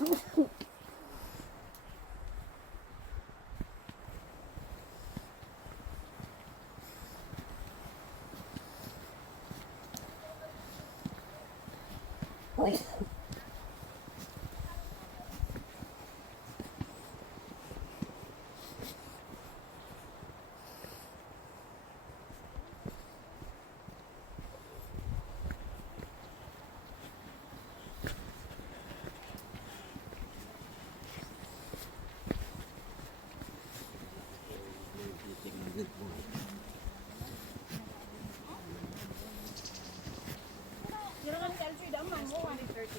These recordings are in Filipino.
Uy.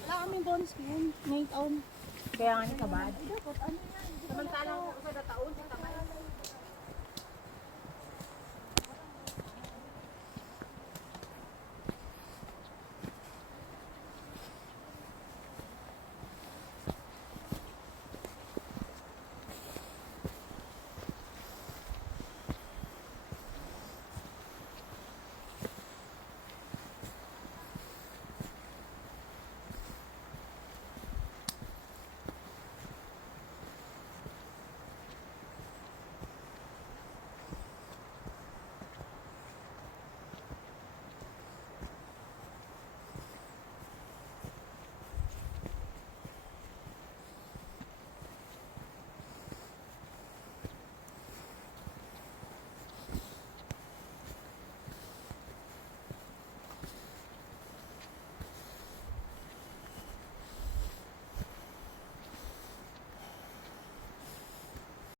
Wala kaming bonus ngayon. Ngayong taon. Kaya nga ni kabad. Dapat ano yan? Samantalang sa taon, sa tangal.